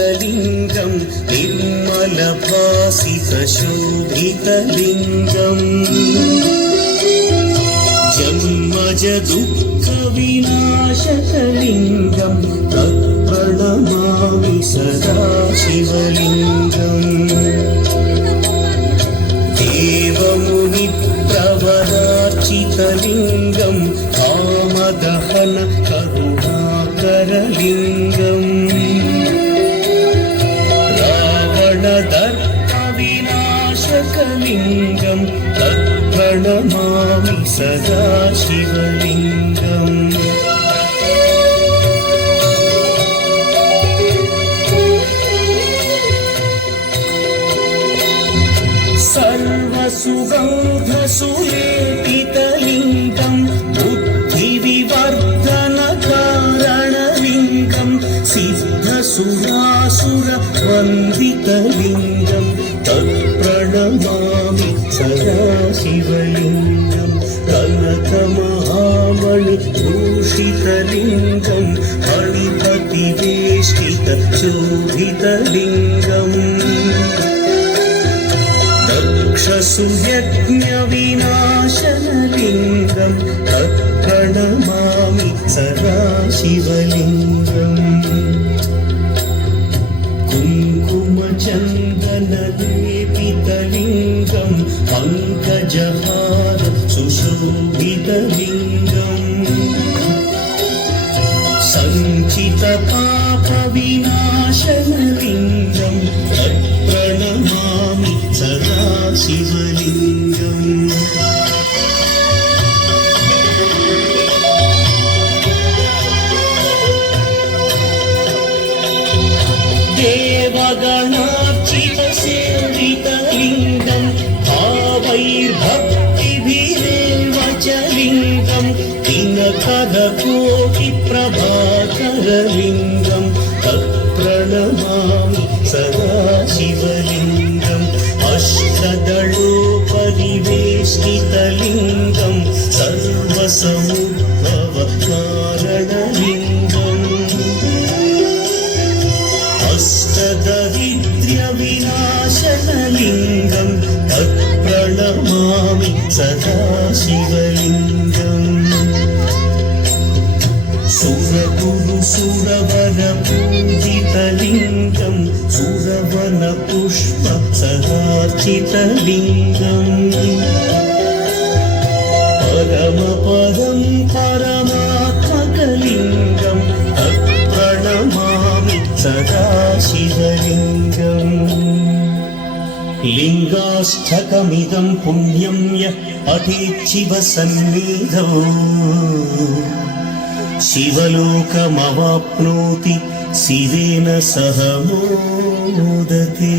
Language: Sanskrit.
निर्मलभासितलिङ्गं निर्मलभासितशोभितलिङ्गम् जन्मज दुःखविनाशकलिङ्गं तत्प्रणमामि सदा शिवलिङ्गम् देवमुनिप्रवरार्चितलिङ्गं कामदहन करुणाकरलिङ्गम् रावणदर्पविनाशकलिङ्गं तत्प्रणमामि सदा शिवलिङ्गम् सर्वसुगन्धसुलेपितलिङ्गं बुद्धिविवर्धनकारणलिङ्गं सिद्धसुरासुरवन्दितलिङ्गं तत्प्रणमामि सदा शिवलिङ्गं कनकमहामणिभूषितलिङ्गं मणिपतिवेष्टितशोभितलिङ्गम् दक्षसुयज्ञविनाशनलिङ्गं तत्प्रणमामि सदा शिवलिङ्गम् कुङ्कुमचन्दनलेपितलिङ्गं पङ्कजहार सुशोभितलिङ्गम् सञ्चितपापविनाशनलिङ्गं तत्प्रणमामि सदा शिवलिङ्गम् देवगणार्चितसेवितलिङ्गं भावैर्भक्तिभिरेव च लिङ्गं दिनकरकोटिप्रभाकरलिङ्गं तत्प्रणमामि सदा शिवलिङ्गम् अष्टदलोपरिवेष्टितलिङ्गं सर्वसमुद्भवकारणलिङ्गम् अष्टदरिद्र्यविनाशनलिङ्गं तत्प्रणमामि सदा शिवलिङ्गम् सुरगुरुसुरवरपूजितलिङ्गं सुरवनपुष्पसहार्चितलिङ्गम् परमपदं परमात्मकलिङ्गं तत्प्रणमामि सदा शिवलिङ्गम् लिङ्गाष्टकमिदं पुण्यं यः पठेत् शिवसन्निधौ शिवलोकमवाप्नोति शिवेन सह मोदते।